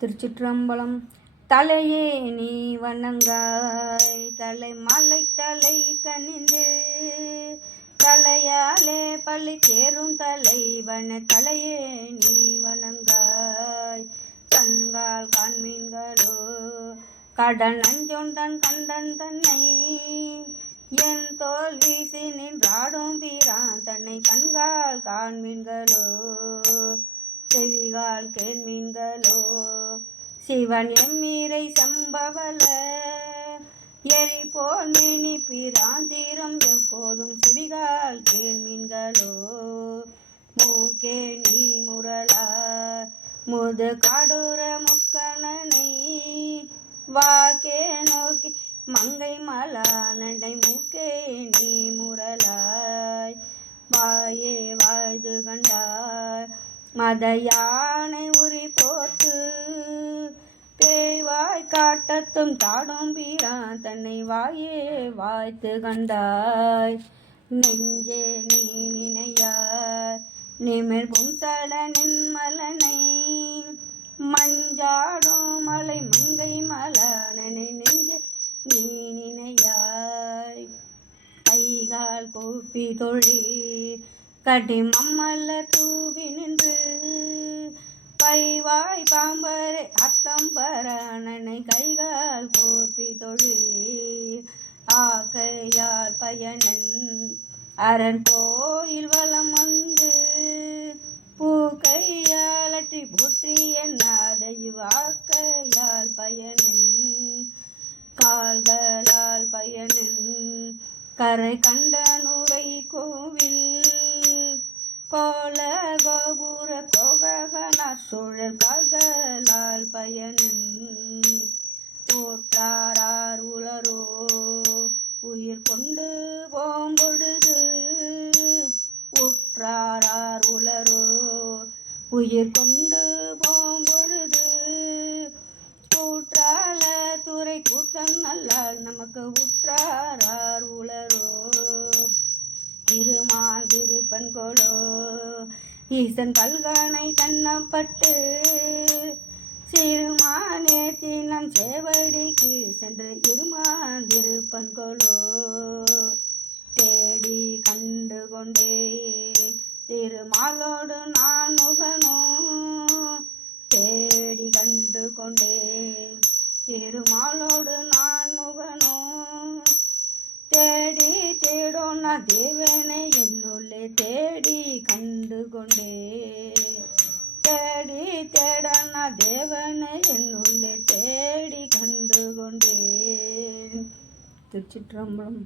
திருச்சிற்றம்பலம். தலையே நீ வணங்காய், தலை மலை தலை கனிந்து, தலையாலே பள்ளி தேரும் தலைவன தலையே நீ வணங்காய். கண்கால் காண்மீன்களோ கடல் நஞ்சொண்டன் கண்டன் தன்னை, என் தோல் வீசி நின்றாடும் பீரான் தன்னை கண்கால் காண்மீன்களோ செவிகால் கேள்மீன்களோ. சிவன் எம்மீரை செம்பவள எரி போல் மேனி பிராந்தீரம் எப்போதும் செவிகால் கேள்மீன்களோ. மூக்கே நீ முரளா முது காடுற முக்கணனை, வாக்கே நோக்கி மங்கை மலானடை மூக்கே நீ முரளாய். வாயே வாய்து கண்டாய் மத யானை உரி போட்டு, பேய்வாய் காட்டத்தும் தாடும் பீரான் தன்னை வாயே வாய்த்து கண்டாய். நெஞ்சே நீ நினையாய் நிமிர் பும்சட நின்மலனை, மஞ்சாடும் மலை மங்கை மலானனை நெஞ்சே நீ நினையாய். கைகால் கூப்பி தொழி கட்டி மம்மல்ல தூவி நின்று, பைவாய் பாம்பரை அத்தம்பரானனை கைகால் கூப்பி தொழி. ஆக்கையால் பயனன் அரண் கோயில் வலம் வந்து, பூக்கையால் அற்றி போற்றி என்னாத இவ்வாக்கையால் பயனின் கால்களால் பயனின் கரை கண்ட நூரை கோவில், கோல கோபுர கோகன சூழல் கால்களால் பயனின் போற்றாரார் உளரோ உயிர் கொண்டு போம்பொழுது. உற்றாரார் உளரோ உயிர் கொண்டு போம்பொழுது, கூற்றால துறை கூத்தன் நல்லால் நமக்கு உற்றாரார் உளரோ. இருமாந்திருப்பன்கோளோ ஈசன் பல்கானை தன்னப்பட்டு, சிறுமானேத்தினன் சேவடிக்கு சென்று இருமாந்திருப்பன்கோளோ. தேடி கண்டு கொண்டே திருமாலோடு நான் முகனோ, தேடி கண்டு கொண்டே திருமாலோடு நான் முகனோ. தேடி தேடோன்னா தேவனை என்னுள்ளே தேடி கண்டு கொண்டே, தேடி தேடனா தேவனை என்னுள்ளே தேடி கண்டு கொண்டேன். திருச்சிற்றம்பலம்.